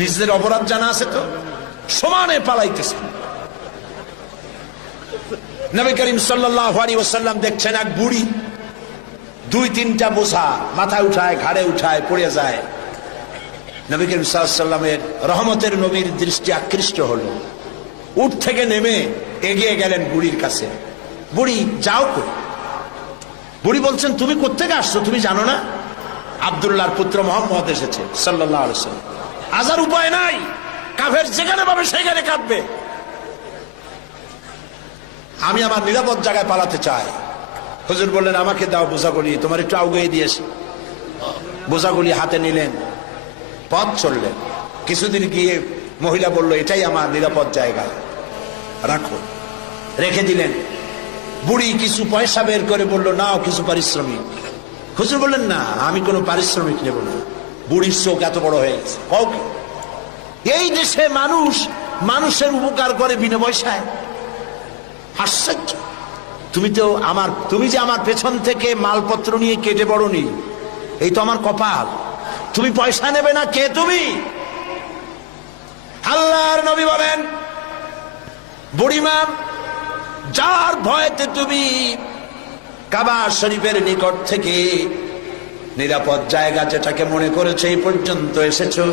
নিজেদের অপরাধ জানা আছে তো, সমানে পালাইতেছে। নবী করিম সাল্লাল্লাহু আলাইহি ওয়াসাল্লাম দেখছেন এক বুড়ি 2-3টা বোঝা মাথায় উঠায়, ঘাড়ে উঠায়, পড়ে যায়। নবী করিম সাল্লাল্লাহু আলাইহি ওয়াসাল্লামের রহমতের নবীর দৃষ্টি আকৃষ্ট হলো। উঠ থেকে নেমে এগিয়ে গেলেন বুড়ির কাছে। বুড়ি, যাও কই? বুড়ি বলছেন, তুমি কোত্থেকে আসছো, তুমি জানো না আব্দুল্লাহর পুত্র মুহাম্মদ এসেছে সাল্লাল্লাহু আলাইহি ওয়াসাল্লাম। আজার উপায় নাই, কাফের যেখানে পাবে সেখানে কাঁদবে। আমি আমার নিরাপদ জায়গায় পালাতে চাই। হুজুর বললেন, আমাকে দাও বোঝাগুলি, তোমার একটু আউগিয়ে দিয়েছি। বোঝাগুলি হাতে নিলেন, পথ চললেন। কিছুদিন গিয়ে মহিলা বলল, এটাই আমার নিরাপদ জায়গা, রাখো। রেখে দিলেন। বুড়ি কিছু পয়সা বের করে বলল, নাও কিছু পারিশ্রমিক। হুজুর বললেন, না, আমি কোনো পারিশ্রমিক নেব না। বুড়ির চোখ এত বড় হয়ে গেছে। এই দেশে মানুষ মানুষের উপকার করে বিনা পয়সায়? আশ্চর্য। তুমি যে আমার পেছন থেকে মালপত্র নিয়ে কেটে বড়নি, এই তো আমার কপাল। তুমি পয়সা নেবে না, কে তুমি? আল্লাহর নবী বলেন, বুড়িমা, যার ভয়তে তুমি কাবা শরীফের নিকট থেকে নিরাপদ জায়গা যেটাকে মনে করেছে এই পর্যন্ত এসেছো,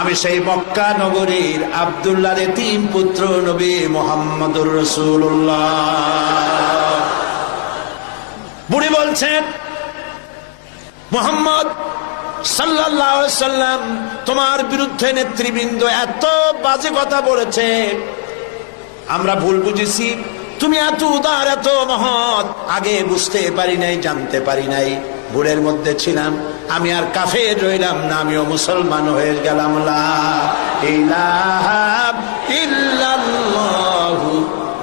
আমি সেই মক্কা নগরীর আব্দুল্লাহর এতিম পুত্র নবী মুহাম্মদুর রাসূলুল্লাহ। বুড়ি বলছেন, মুহাম্মদ সাল্লাল্লাহু আলাইহি ওয়াসাল্লাম তোমার বিরুদ্ধে নেতৃবৃন্দ এত বাজে কথা বলেছে, আমরা ভুল বুঝেছি। তুমি এত উদার, এত মহৎ, আগে বুঝতে পারি নাই, জানতে পারি নাই। ভুলের মধ্যে ছিলাম, আমি আর কাফের রইলাম না, আমিও মুসলমান হয়ে গেলাম। লা ইলাহা ইল্লাল্লাহু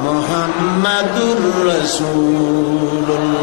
মুহাম্মাদুর রাসূলুল্লাহ।